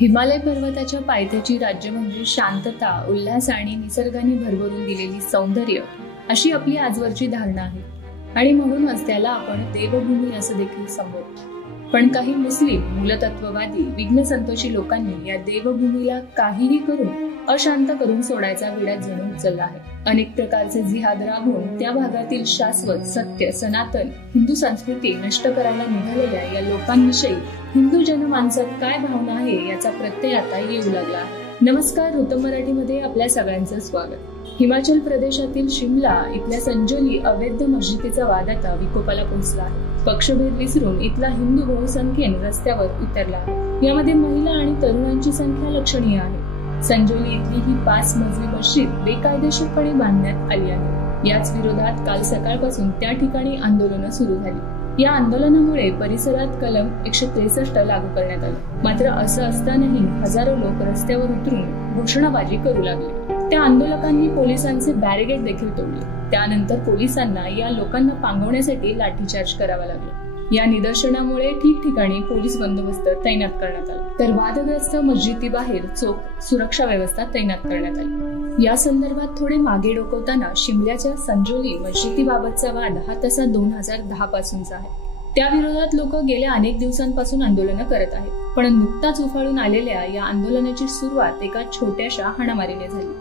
हिमालय पर्वताच्या पायथ्याची राज्य म्हणजे शांतता, उल्हास आणि निसर्गाने भरभरून दिलेली सौंदर्य अशी आपली आजवरची धारणा आहे आणि म्हणूनच त्याला आपण देवभूमी असं देखील संबोधतो. पण काही मुस्लिम मूलतत्ववादी विघ्नसंतोषी लोकांनी या देवभूमीला काहीही करून अशांत करून सोडायचा विडा जणू उचलला आहे. अनेक प्रकारचे जिहाद राबवून त्या भागातील शाश्वत सत्य सनातन हिंदू संस्कृती नष्ट करायला निघालेल्या या लोकांविषयी हिंदू जनमानसात काय भावना आहे याचा प्रत्यय आता येऊ लागला आहे. नमस्कार, ऋतम मराठीमध्ये आपल्या सगळ्यांचं स्वागत. हिमाचल प्रदेशातील शिमला इथल्या संजोली अवैध मस्जिदीचा वाद आता विकोपाला पोहोचला आहे. पक्षभेद विसरून इथला हिंदू बहुसंख्येने रस्त्यावर उतरला आहे. यामध्ये महिला आणि तरुणांची संख्या लक्षणीय आहे. संजोली इथली ही 5 मजली मस्जिद बेकायदेशीरपणे बांधण्यात आली आहे. याच विरोधात काल सकाळपासून त्या ठिकाणी आंदोलनं सुरू झाली. या आंदोलनामुळे परिसरात कलम 163 लागू करण्यात आलं. मात्र असं असतानाही हजारो लोक रस्त्यावर उतरून घोषणाबाजी करू लागले. त्या आंदोलकांनी पोलिसांचे बॅरिकेड देखील तोडले. त्यानंतर पोलिसांना या लोकांना पांगवण्यासाठी लाठीचार्ज करावा लागला. या निदर्शनामुळे ठिकठिकाणी पोलीस बंदोबस्त तैनात करण्यात आला, तर वादग्रस्त मस्जिदीबाहेर चोख सुरक्षा व्यवस्था तैनात करण्यात आली. या संदर्भात थोडे मागे डोकवताना शिमल्याच्या संजोली मस्जिदीबाबतचा वाद हा तसा 2010 पासूनचा आहे. त्या विरोधात लोक गेल्या अनेक दिवसांपासून आंदोलनं करत आहेत. पण नुकताच उफाळून आलेल्या या आंदोलनाची सुरुवात एका छोट्याशा हाणामारीने झाली.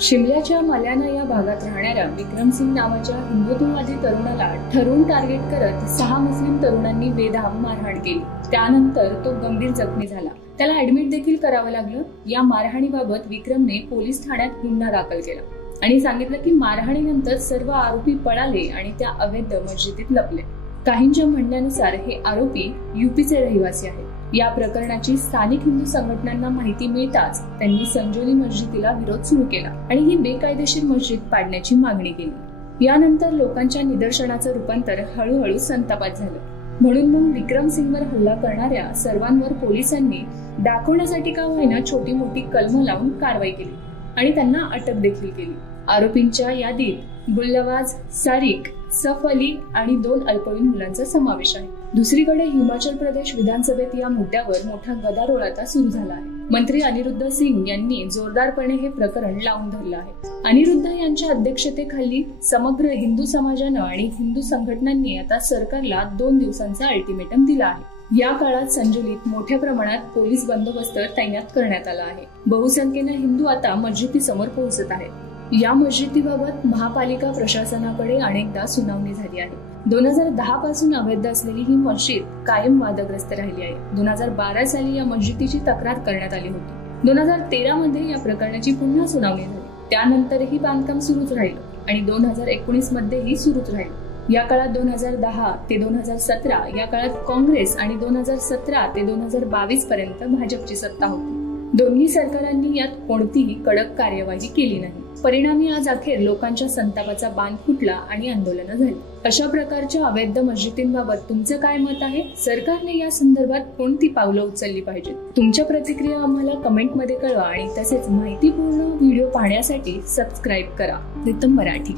शिमल्याच्या मल्याना या भागात राहणाऱ्या विक्रम सिंग नावाच्या हिंदुत्ववादी तरुणाला ठरवून टार्गेट करत 6 मुस्लिम तरुणांनी बेधाम मारहाण केली. त्यानंतर तो गंभीर जखमी झाला. त्याला ऍडमिट देखील करावं लागलं. या मारहाणीबाबत विक्रमने पोलीस ठाण्यात गुन्हा दाखल केला आणि सांगितलं की मारहाणीनंतर सर्व आरोपी पळाले आणि त्या अवैध मस्जिदीत लपले. काहींच्या म्हणण्यानुसार हे आरोपी यूपीचे रहिवासी आहेत. या प्रकरणाची स्थानिक हिंदू संघटनांना माहिती मिळताच त्यांनी संजोली मस्जिदीला विरोध सुरू केला आणि ही बेकायदेशीर मस्जिद पाडण्याची मागणी केली. यानंतर लोकांच्या निदर्शनाचं रूपांतर हळूहळू संतापात झालं. म्हणून मग विक्रम सिंगवर हल्ला करणाऱ्या सर्वांवर पोलिसांनी दाखवण्यासाठी का होईना छोटी मोठी कलमं लावून कारवाई केली आणि त्यांना अटक देखील केली. आरोपींच्या यादीत गुल्लवाज, सारिक, सफ अली आणि 2 अल्पवयीन मुलांचा समावेश आहे. दुसरीकडे हिमाचल प्रदेश विधानसभेत या मुद्द्यावर मोठा गदारोळ आता सुरू झाला आहे. मंत्री अनिरुद्ध सिंग यांनी जोरदारपणे हे प्रकरण लावून धरलं आहे. अनिरुद्ध यांच्या अध्यक्षतेखाली समग्र हिंदू समाजानं आणि हिंदू संघटनांनी आता सरकारला 2 दिवसांचा अल्टिमेटम दिला आहे. या काळात संजोलीत मोठ्या प्रमाणात पोलीस बंदोबस्त तैनात करण्यात आला आहे. बहुसंख्येने हिंदू आता मस्जिदीसमोर पोहोचत आहेत. या मस्जिदीबाबत महापालिका प्रशासनाकडे अनेकदा सुनावणी झाली आहे. 2010 पासून अवैध असलेली ही मस्जिद कायम वादग्रस्त राहिली आहे. 2012 साली या मस्जिदीची तक्रार करण्यात आली होती. 2013 मध्ये या प्रकरणाची पुन्हा सुनावणी झाली. त्यानंतरही बांधकाम सुरूच राहिलं आणि 2019 मध्येही सुरूच राहिलं. या काळात 2010 ते 2017 या काळात काँग्रेस आणि 2017 ते 2022 पर्यंत भाजपची सत्ता होती. दोन्ही सरकारांनी यात कोणतीही कडक कार्यवाही केली नाही. परिणामी आज अखेर लोकांच्या संतापाचा बांध फुटला आणि आंदोलनं झाली. अशा प्रकारच्या अवैध मस्जिदींबाबत तुमचं काय मत आहे? सरकारने या संदर्भात कोणती पावलं उचलली पाहिजेत? तुमच्या प्रतिक्रिया आम्हाला कमेंटमध्ये कळवा आणि तसेच माहितीपूर्ण व्हिडिओ पाहण्यासाठी सबस्क्राईब करा ऋतम मराठी.